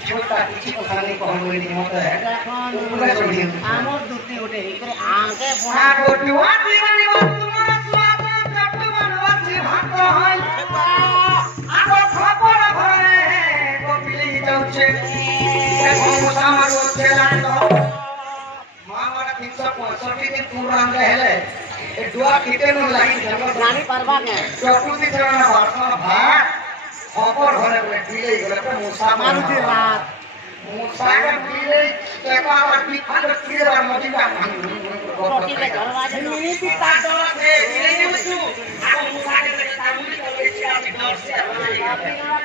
छोटा किसी को खाने को हम नहीं होता है पूरा चढ़ी आमर दुती उठे इकरे आगे आ गोटुआ दीवानी तुम्हारा स्वाद चट्टू बनवासी भात होई आगो खबर भरे गोपिली जाउछे देखो सामर होछे लांडो मामारा 365 दिन पूरा हेले ए दुआ किते न लाइन जगह रानी परवा के चटुती चरण भाषण भात खबर भरे बिले गले मुसा मारुति रात मुसा के बिले देखो आवर पिफाल किरे बार मजी का रोटी के दरवाजे मिनी पिता दो ए बिले के बच्चू आ मुसा के तामुली चले छी आज डर से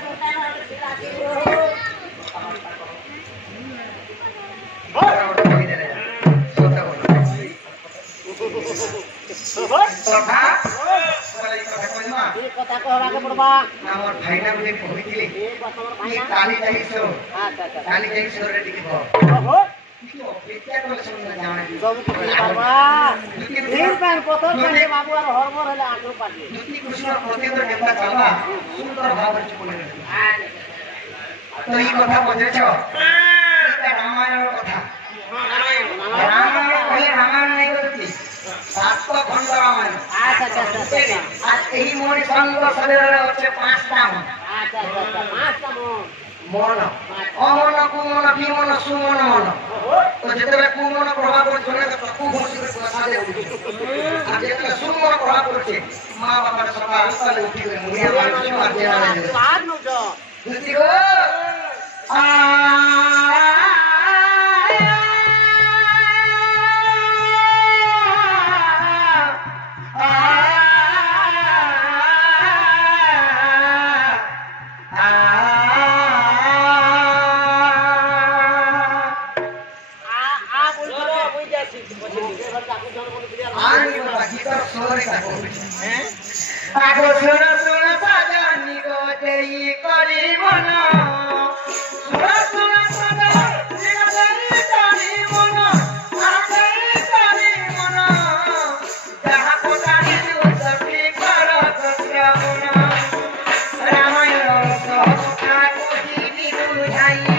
तथा ये कथा कहवा के पड़बा हमर भाईना मुझे कहिथिले ए बतमर कि भाईना काली जाई सो अच्छा काली जाई सो रे टिके भो ओहो तो अपेक्षा कर सुन जाने सब के बाबा ढेर पैन पथर के बाबू और हरमर हले आगु पाटी ज्योति कृष्ण प्रति तो देवता चला सुंदर भाव चुने तो ई कथा बुझे छ एटा रामायण कथा रामायण कहे रामायण नहीं करती 7 खंड रामायण अच्छा आज एही मोर संग शरीर रे होचे 5 टा अच्छा मास्टर मन अमन कुमन विमन सुमन मन तो जेतबे कुमन प्रभाव पड़े तो चक्कू घोषित प्रसाद दे उठी आ जेतबे सुमन प्रभाव पड़े मां बाबा सका उठले उठी गए मुनिया मार दे बाद नु जो दुती गो आ आगो सुन सुन सजनी गो देई करी मन सुन सुन सजनी गो देई करी मन आगे करी मन जहाँ को जानी उसकी कर श्रवण रामायण सब का कोई भी बुझाई